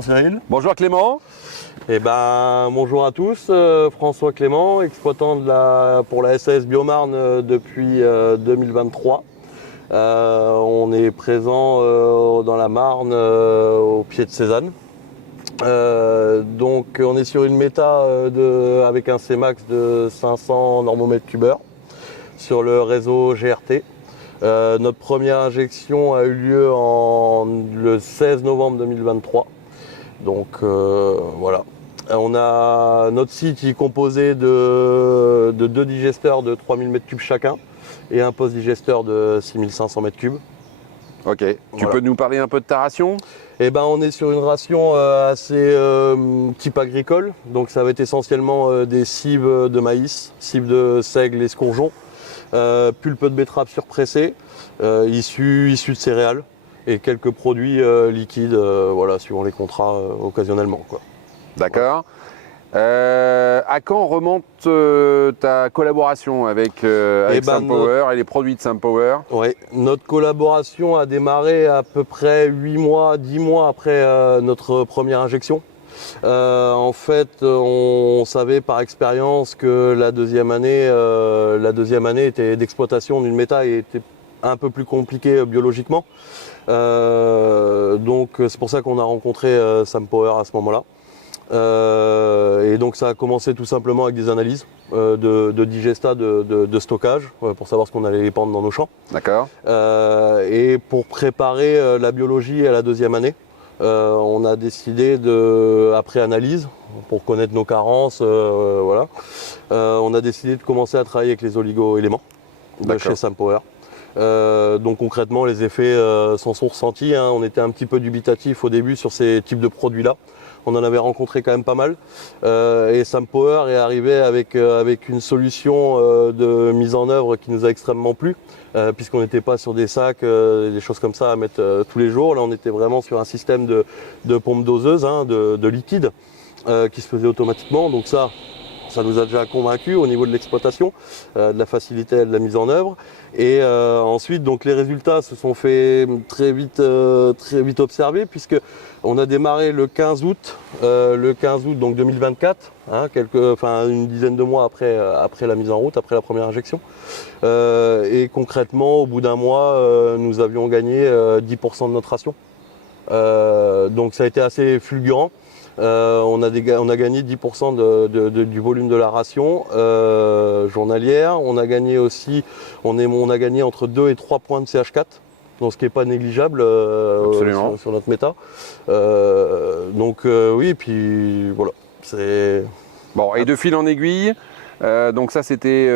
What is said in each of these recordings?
Bonjour Cyril. Bonjour Clément. Bonjour à tous, François Clément, exploitant pour la SAS Biomarne depuis 2023. On est présent dans la Marne au pied de Cézanne. Donc on est sur une méta avec un Cmax de 500 normomètres cubeurs sur le réseau GRT. Notre première injection a eu lieu le 16 novembre 2023. Donc voilà. On a notre site qui est composé de deux digesteurs de 3000 m3 chacun et un post-digesteur de 6500 m3. Ok. Tu peux nous parler un peu de ta ration ? On est sur une ration assez type agricole. Donc ça va être essentiellement des cives de maïs, cives de seigle et escourgeon, pulpe de betterave surpressée, issus de céréales et quelques produits liquides, suivant les contrats occasionnellement, quoi. D'accord. À quand remonte ta collaboration avec SunPower et les produits de SunPower ? Oui, notre collaboration a démarré à peu près 10 mois après notre première injection. En fait, on savait par expérience que la deuxième année était d'exploitation d'une méta et était un peu plus compliquée biologiquement. Donc c'est pour ça qu'on a rencontré SunPower à ce moment-là. Et donc ça a commencé tout simplement avec des analyses de digestat, de stockage, pour savoir ce qu'on allait épandre dans nos champs. D'accord. Et pour préparer la biologie à la deuxième année, on a décidé après analyse, pour connaître nos carences, on a décidé de commencer à travailler avec les oligo-éléments de chez SunPower. Donc concrètement, les effets s'en sont ressentis, hein. On était un petit peu dubitatif au début sur ces types de produits-là. On en avait rencontré quand même pas mal. Et SunPower est arrivé avec une solution de mise en œuvre qui nous a extrêmement plu, puisqu'on n'était pas sur des sacs, des choses comme ça à mettre tous les jours. Là, on était vraiment sur un système de pompe doseuse, hein, de liquide, qui se faisait automatiquement. Donc ça nous a déjà convaincus au niveau de l'exploitation, de la facilité de la mise en œuvre. Et ensuite, donc les résultats se sont fait très vite observer, puisque on a démarré le 15 août donc 2024, hein, une dizaine de mois après la mise en route, après la première injection. Et concrètement, au bout d'un mois, nous avions gagné 10% de notre ration. Donc ça a été assez fulgurant. On a gagné 10% du volume de la ration journalière. On a gagné aussi, on a gagné entre 2 et 3 points de CH4, donc ce qui n'est pas négligeable sur notre méta. Oui, et puis voilà. Bon, et de fil en aiguille, donc ça c'était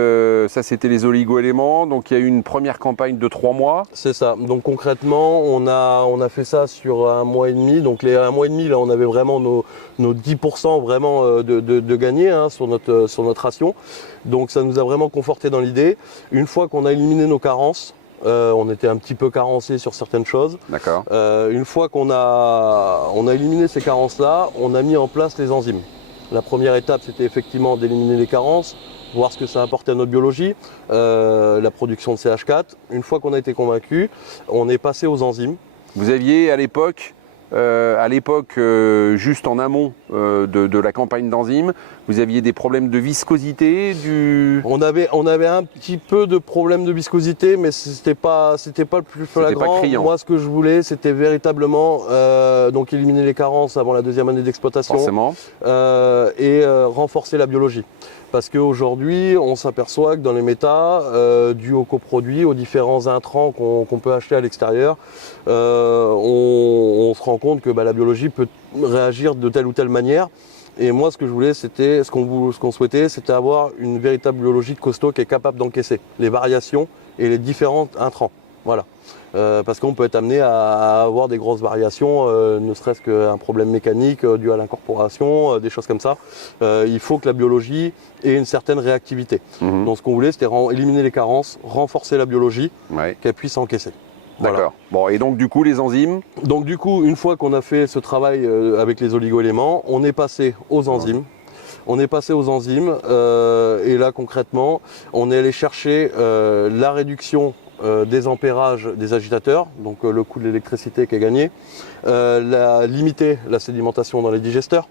les oligo-éléments. Donc il y a eu une première campagne de 3 mois. C'est ça. Donc concrètement, on a fait ça sur 1 mois et demi. Donc les 1 mois et demi, là, on avait vraiment nos 10% vraiment de gagner, hein, sur notre ration. Donc ça nous a vraiment conforté dans l'idée. Une fois qu'on a éliminé nos carences, on était un petit peu carencé sur certaines choses. D'accord. Une fois qu'on a éliminé ces carences-là, on a mis en place les enzymes. La première étape, c'était effectivement d'éliminer les carences, voir ce que ça apportait à notre biologie, la production de CH4. Une fois qu'on a été convaincu, on est passé aux enzymes. Vous aviez à l'époque, juste en amont de la campagne d'enzymes, vous aviez des problèmes de viscosité On avait un petit peu de problèmes de viscosité, mais c'était pas le plus flagrant. Moi, ce que je voulais, c'était véritablement donc éliminer les carences avant la deuxième année d'exploitation. Forcément. Et renforcer la biologie. Parce qu'aujourd'hui, on s'aperçoit que dans les métas, dû aux coproduits, aux différents intrants qu'on peut acheter à l'extérieur, on se rend compte que la biologie peut réagir de telle ou telle manière. Et moi, ce que je voulais, ce qu'on souhaitait, c'était avoir une véritable biologie de costaud qui est capable d'encaisser les variations et les différents intrants. Voilà. Parce qu'on peut être amené à avoir des grosses variations, ne serait-ce qu'un problème mécanique dû à l'incorporation, des choses comme ça. Il faut que la biologie ait une certaine réactivité. Donc ce qu'on voulait, c'était éliminer les carences, renforcer la biologie, qu'elle puisse encaisser. D'accord. Voilà. Bon, et donc du coup, les enzymes ? Donc du coup, une fois qu'on a fait ce travail avec les oligo-éléments, on est passé aux enzymes. Et là concrètement, on est allé chercher la réduction désampérage des agitateurs, donc le coût de l'électricité qui est gagné, limiter la sédimentation dans les digesteurs,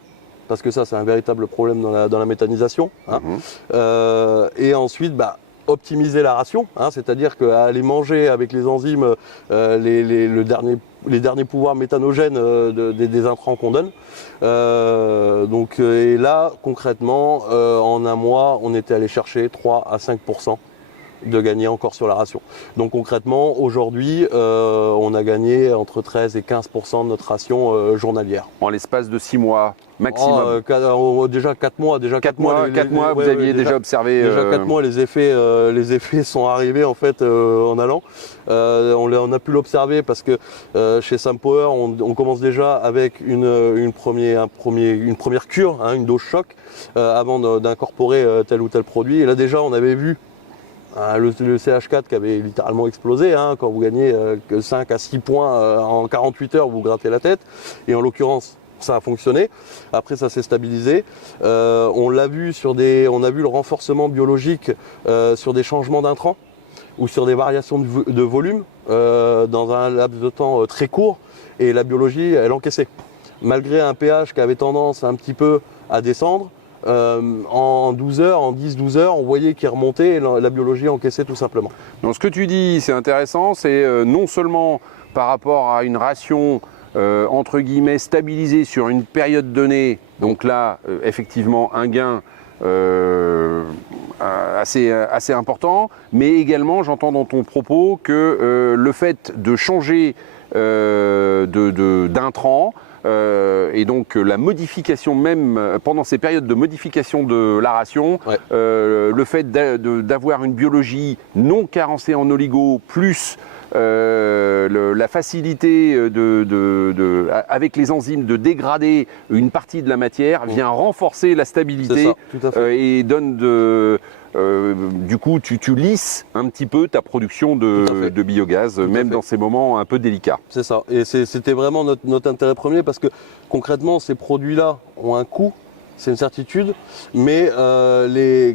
parce que ça c'est un véritable problème dans la méthanisation, hein. Et ensuite optimiser la ration, hein, c'est-à-dire qu'aller manger avec les enzymes les derniers pouvoirs méthanogènes des intrants qu'on donne. Et là, concrètement, en un mois, on était allé chercher 3 à 5% de gagner encore sur la ration. Donc concrètement, aujourd'hui, on a gagné entre 13 et 15% de notre ration journalière. En l'espace de 6 mois maximum. Déjà 4 mois. Déjà 4 mois, vous aviez déjà observé. Déjà 4 mois, les effets sont arrivés en fait en allant. On a pu l'observer parce que chez SunPower, on commence déjà avec une première cure, hein, une dose choc, avant d'incorporer tel ou tel produit. Et là déjà, on avait vu le CH4 qui avait littéralement explosé, hein, quand vous gagnez 5 à 6 points en 48 heures, vous grattez la tête. Et en l'occurrence, ça a fonctionné. Après, ça s'est stabilisé. On a vu le renforcement biologique sur des changements d'intrants ou sur des variations de volume dans un laps de temps très court. Et la biologie, elle encaissait. Malgré un pH qui avait tendance un petit peu à descendre, en 12 heures, en 10-12 heures, on voyait qu'il remontait et la biologie encaissait tout simplement. Donc ce que tu dis, c'est intéressant, c'est non seulement par rapport à une ration entre guillemets stabilisée sur une période donnée, donc là effectivement un gain assez important, mais également j'entends dans ton propos que le fait de changer d'intrant, et donc la modification même pendant ces périodes de modification de la ration, ouais. Le fait d'avoir une biologie non carencée en oligo plus la facilité avec les enzymes de dégrader une partie de la matière vient renforcer la stabilité. Ça, tout à fait. Et donne du coup tu lisses un petit peu ta production de biogaz, même dans ces moments un peu délicats. C'est ça, et c'était vraiment notre intérêt premier parce que concrètement ces produits-là ont un coût, c'est une certitude, mais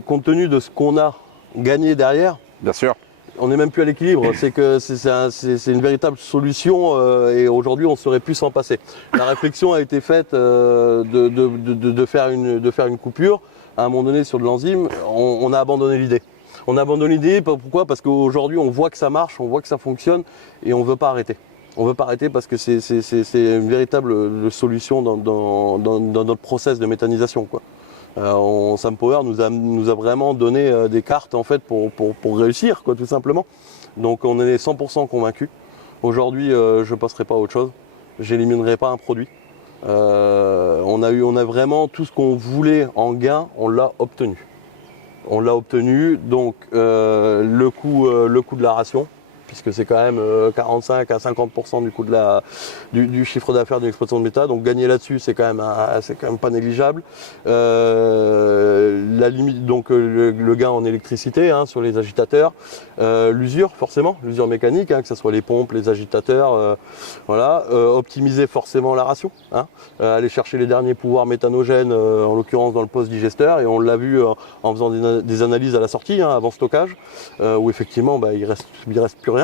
compte tenu de ce qu'on a gagné derrière, bien sûr, on n'est même plus à l'équilibre. C'est que c'est une véritable solution et aujourd'hui on ne saurait plus s'en passer. La réflexion a été faite de faire une coupure à un moment donné sur de l'enzyme. On a abandonné l'idée. On a abandonné l'idée, pourquoi? Parce qu'aujourd'hui on voit que ça marche, on voit que ça fonctionne et on ne veut pas arrêter. On ne veut pas arrêter parce que c'est une véritable solution dans notre process de méthanisation, quoi. SunPower nous a vraiment donné des cartes en fait pour réussir, quoi, tout simplement. Donc on est 100% convaincus. Aujourd'hui, je ne passerai pas à autre chose. J'éliminerai pas un produit. On a vraiment tout ce qu'on voulait en gain, on l'a obtenu. On l'a obtenu, donc le coût de la ration, puisque c'est quand même 45 à 50% du coût du chiffre d'affaires d'une exploitation de méta. Donc gagner là-dessus, c'est quand même pas négligeable. La limite, donc le gain en électricité, hein, sur les agitateurs, l'usure forcément, l'usure mécanique, hein, que ce soit les pompes, les agitateurs, voilà. Optimiser forcément la ration, hein, aller chercher les derniers pouvoirs méthanogènes, en l'occurrence dans le post-digesteur, et on l'a vu en faisant des analyses à la sortie, hein, avant stockage, où effectivement il reste plus rien.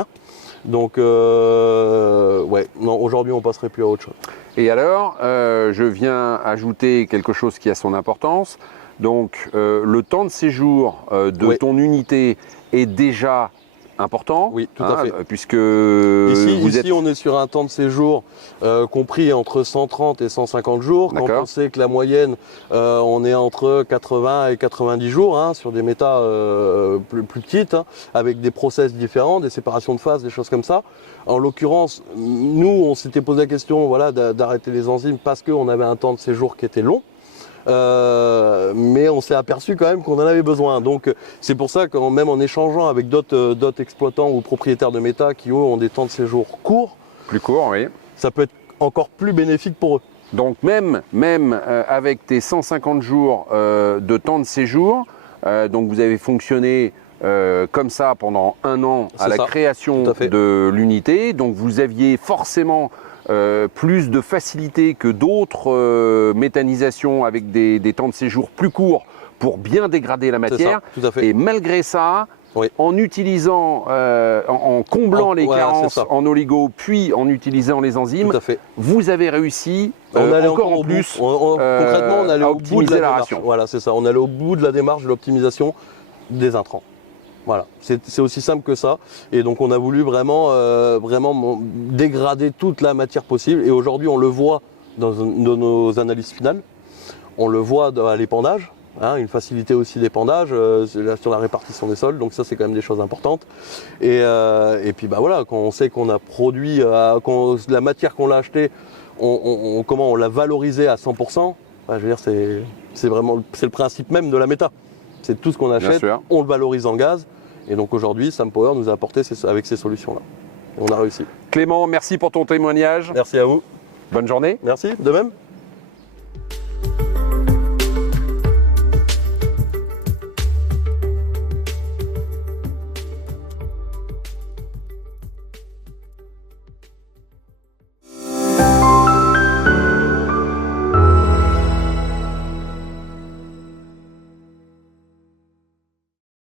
Donc ouais, non, aujourd'hui on passerait plus à autre chose. Et alors, je viens ajouter quelque chose qui a son importance. Donc le temps de séjour de ton unité est déjà important. Oui, tout à fait. Puisque ici on est sur un temps de séjour compris entre 130 et 150 jours. Quand on sait que la moyenne, on est entre 80 et 90 jours, hein, sur des méta plus petites, hein, avec des process différents, des séparations de phases, des choses comme ça. En l'occurrence, nous, on s'était posé la question, voilà, d'arrêter les enzymes parce qu'on avait un temps de séjour qui était long. Mais on s'est aperçu quand même qu'on en avait besoin. Donc c'est pour ça que même en échangeant avec d'autres exploitants ou propriétaires de méta qui eux ont des temps de séjour courts, plus courts, oui, ça peut être encore plus bénéfique pour eux. Donc même avec tes 150 jours de temps de séjour, donc vous avez fonctionné comme ça pendant un an à la création de l'unité, donc vous aviez forcément plus de facilité que d'autres méthanisations avec des temps de séjour plus courts pour bien dégrader la matière. Ça, tout à fait. Et malgré ça, Oui. en utilisant, en comblant les carences en oligo, puis en utilisant les enzymes, tout à fait. vous avez réussi encore en plus concrètement, on allait à au bout de optimiser la la démarche. ration. Voilà, c'est ça. On allait au bout de la démarche de l'optimisation des intrants. Voilà, c'est aussi simple que ça. Et donc on a voulu vraiment dégrader toute la matière possible. Et aujourd'hui, on le voit dans nos analyses finales. On le voit à l'épandage. Une facilité aussi d'épandage sur la répartition des sols, donc ça c'est quand même des choses importantes. Et puis bah voilà, quand on sait qu'on a produit, la matière qu'on l'a achetée, comment on l'a valorisée à 100%, bah, je veux dire c'est le principe même de la méta. C'est tout ce qu'on achète, on le valorise en gaz. Et donc aujourd'hui, SunPower nous a apporté avec ces solutions-là. On a réussi. Clément, merci pour ton témoignage. Merci à vous. Bonne journée. Merci, de même.